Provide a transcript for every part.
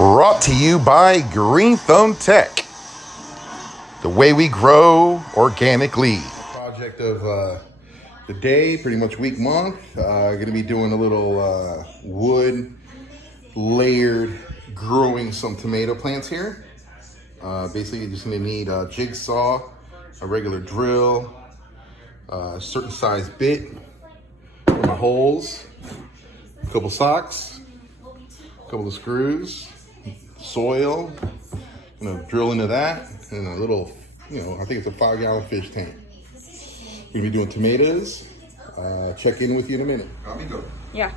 Brought to you by Green Thumb Tech, the way we grow organically. Project of the day, pretty much week, month. Going to be doing a little wood layered growing some tomato plants here. Basically, you're just going to need a jigsaw, a regular drill, a certain size bit for my holes, a couple socks, a couple of screws, soil, drill into that, and a little, I think it's a 5-gallon fish tank. We're gonna be doing tomatoes. Check in with you in a minute. Amigo. Yeah.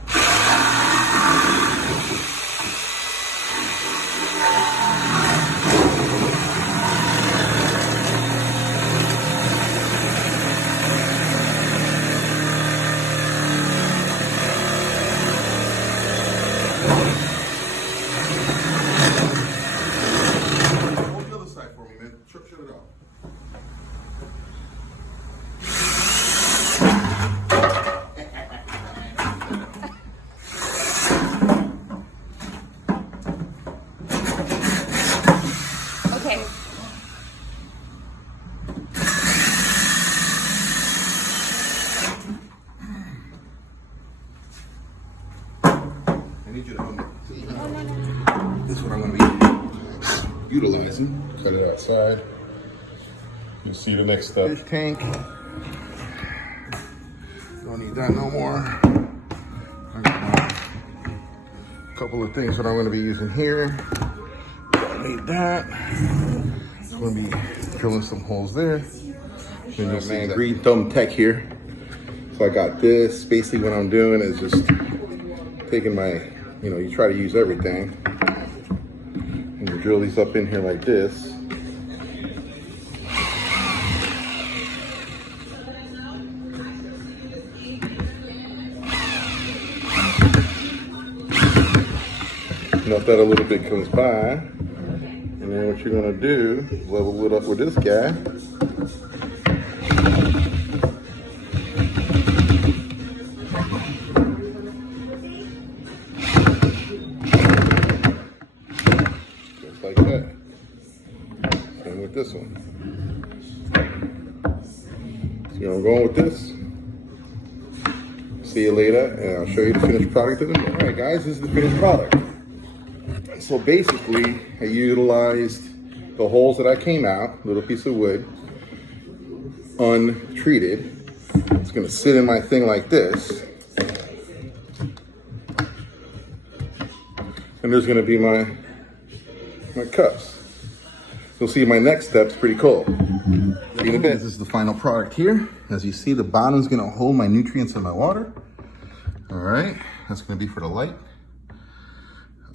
This is what I'm going to be utilizing. Cut it outside. You see the next step. Fish tank. Don't need that no more. I got my couple of things that I'm going to be using here. Don't need that. I'm going to be drilling some holes there. Then you'll see Green Thumb Tech here. So I got this. Basically what I'm doing is just taking my, you try to use everything. And you drill these up in here like this. Enough that a little bit comes by. And then what you're gonna do, level it up with this guy. Like that. And with this one. So I'm going with this. See you later, and I'll show you the finished product in a minute. All right, guys, this is the finished product. So basically, I utilized the holes that I came out, little piece of wood, untreated. It's gonna sit in my thing like this. And there's gonna be my cups. You'll see my next step's pretty cool. See in a bit. This is the final product here. As you see, the bottom's gonna hold my nutrients in my water. All right, that's gonna be for the light.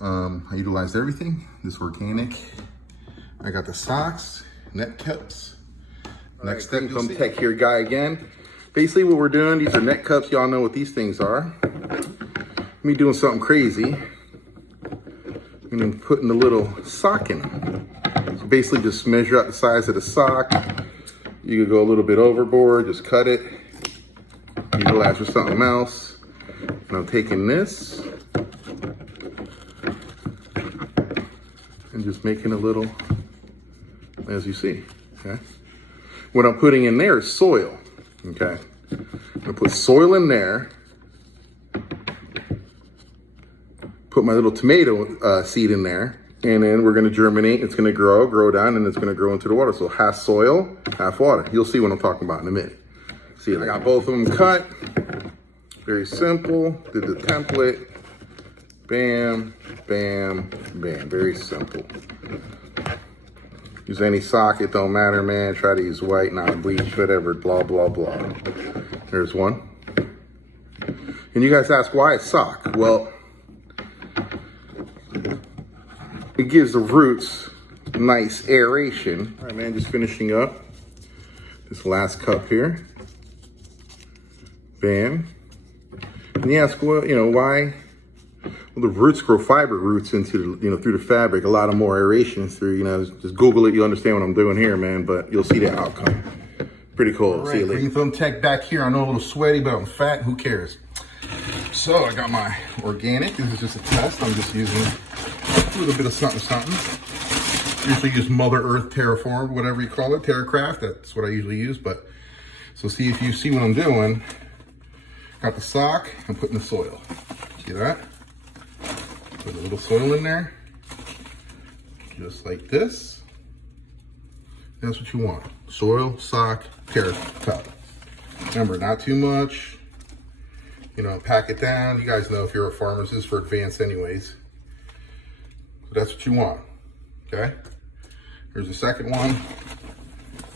I utilized everything. This organic. I got the socks, net cups. Next step, Thumb Tech here, guy again. Basically what we're doing, these are net cups. Y'all know what these things are. Me doing something crazy. And then putting a little sock in them. So basically just measure out the size of the sock. You could go a little bit overboard, just cut it. Utilize for something else. And I'm taking this and just making a little, as you see, okay? What I'm putting in there is soil, okay? I'm gonna put soil in there. Put my little tomato seed in there, and then we're gonna germinate. It's gonna grow down, and it's gonna grow into the water. So half soil, half water. You'll see what I'm talking about in a minute. See, I got both of them cut. Very simple. Did the template. Bam, bam, bam. Very simple. Use any sock, it don't matter, man. Try to use white, not bleach, whatever, blah, blah, blah. There's one. And you guys ask why a sock? Well, it gives the roots nice aeration. All right, man, just finishing up this last cup here. Bam. And you ask, well, why? Well, the roots grow fiber roots into, through the fabric. A lot of more aeration through, just Google it. You understand what I'm doing here, man, but you'll see the outcome. Pretty cool. All right, see you later. Green Thumb Tech back here. I know a little sweaty, but I'm fat. Who cares? So I got my organic. This is just a test. I'm just using a little bit of something, something. Usually use Mother Earth Terraform, whatever you call it, Terracraft. That's what I usually use. But so see if you see what I'm doing. Got the sock. I'm putting the soil. See that? Put a little soil in there, just like this. That's what you want. Soil, sock, Terra cup. Remember, not too much. You know, pack it down. You guys know if you're a farmer, this is for advanced anyways. So that's what you want, okay? Here's the second one.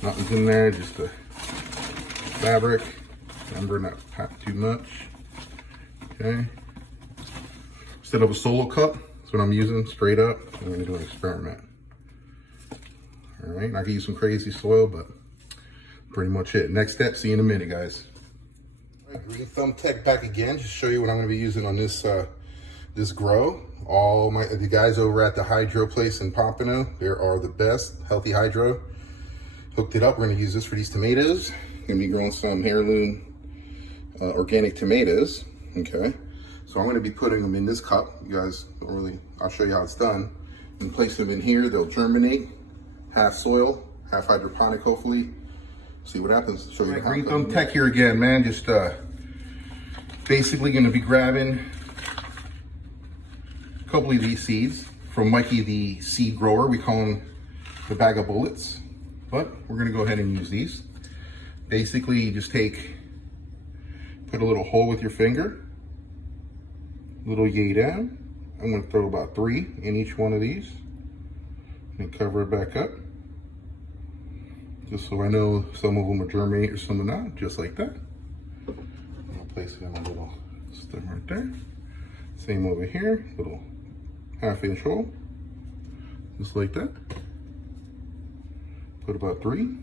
Nothing's in there, just the fabric. Remember, not pack too much, okay? Instead of a solo cup, that's what I'm using, straight up. I'm gonna do an experiment. All right, I can use some crazy soil, but pretty much it. Next step, see you in a minute, guys. All right, Green Thumb Tech back again, just to show you what I'm gonna be using on this this grow. All the guys over at the hydro place in Pompano, they are the best, Healthy Hydro. Hooked it up, we're gonna use this for these tomatoes. Gonna be growing some heirloom organic tomatoes, okay? So I'm gonna be putting them in this cup. You guys don't really, I'll show you how it's done. And place them in here, they'll germinate. Half soil, half hydroponic, hopefully. See what happens. Show you. Green Thumb Tech here again, man. Just basically gonna be grabbing a couple of these seeds from Mikey the seed grower. We call him the bag of bullets, but we're gonna go ahead and use these. Basically, you just put a little hole with your finger, little yay down. I'm gonna throw about 3 in each one of these and cover it back up. Just so I know some of them are germinate or some are not, just like that. I'll place it in a little stem right there. Same over here, little 1/2 inch hole, just like that. Put about 3.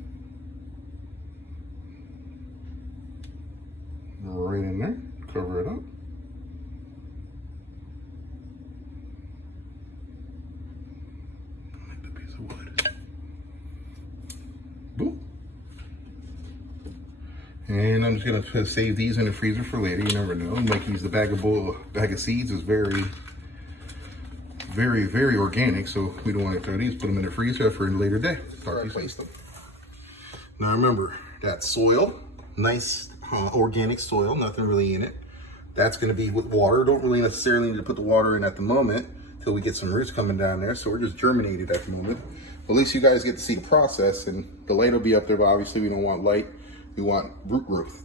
Right in there, cover it up. Like the piece of wood. Boom. And I'm just gonna save these in the freezer for later. You never know. Mikey's the bag of seeds is very, very, very organic. So we don't want to throw these. Put them in the freezer for a later day. Talk to you soon. Now remember that soil, nice organic soil, nothing really in it. That's going to be with water. Don't really necessarily need to put the water in at the moment till we get some roots coming down there. So we're just germinated at the moment. But at least you guys get to see the process, and the light will be up there, but obviously we don't want light. We want root growth.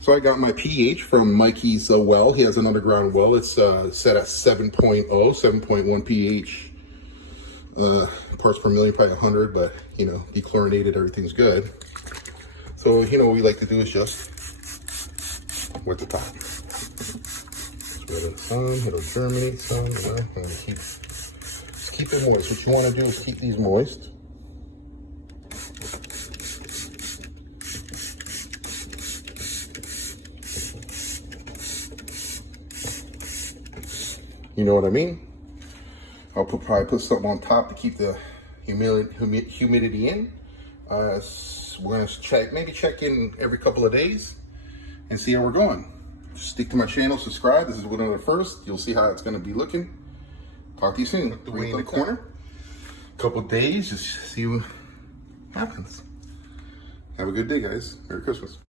So I got my pH from Mikey's well. He has an underground well. It's set at 7.0, 7.1 pH. Parts per million, probably 100, but you know, dechlorinated, everything's good. So, you know, what we like to do is just with the top. Spread it some, it'll germinate some, you know, and just keep it moist. What you want to do is keep these moist. You know what I mean? I'll probably put something on top to keep the humidity in. We're gonna check in every couple of days and see how we're going. Just stick to my channel, subscribe. This is one of the first. You'll see how it's gonna be looking. Talk to you soon. Look the way in the corner. Couple of days, just see what happens. Have a good day, guys. Merry Christmas.